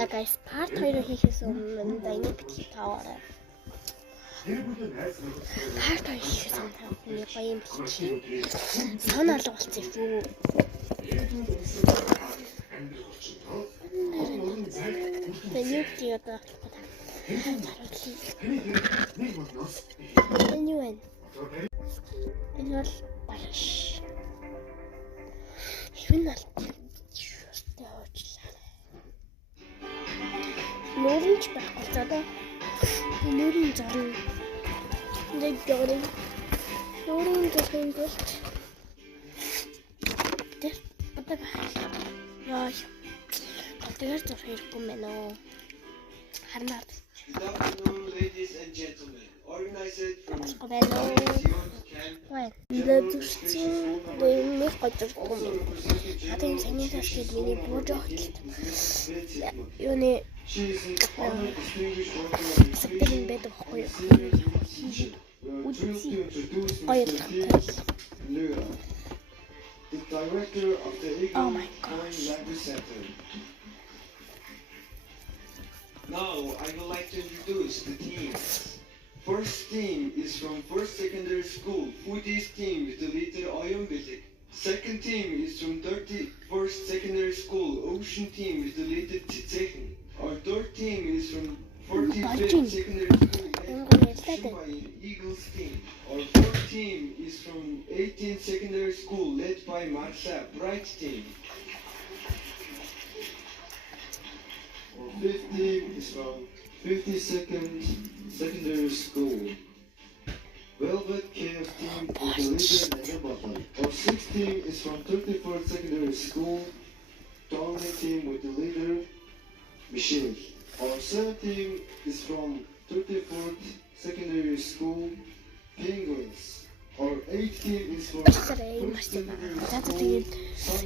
За guys, part 2 хийхээс өмнө энийг битгий таваарай. Part 2 хийхээс өмнө миний гоё юм битгий. Санаа алга болчихсон шүү. Тэнийг чи одоо энэ юу вэ? Энэ бол баяш. Энэ бол нөрөнч байхгүй за да. Нөрөн зарна. Нэг дөрөв. Нөрөн зөвхөн гол. Тэр одоо яа. Тэр зөв хэрэггүй мэн үү. Харнаа. Ladies and gentlemen, organized from Wait, лэдүрчин дэмэх гоцгүй мэн. Хатан санийхаас гээд миний бууж юуны сэтгэн байдаг байхгүй юу? the director of the Eagle Oh my gosh. Language Center. Now I would like to introduce the teams. First team is from First Secondary School, Foodies team with the leader Ayun Bilik. Second team is from 31st Secondary School, Ocean team with the leader Titsechen. Our third team is from 45th Secondary School, led by Eagles team. Our fourth team is from 18th Secondary School, led by Marsa, Bright team. Our fifth team is from 52nd Secondary School, Velvet KF team with the leader Nadabata. Our sixth team is from 34th Secondary School, Tony team with the leader Michelle. Our seventh team is from 34th Secondary School, Penguins. Our eighth team is from За тэгээд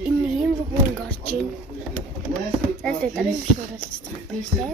энэ юм руу хүн гарч ийн. За тэгээд дараа нь шууралцсан байна.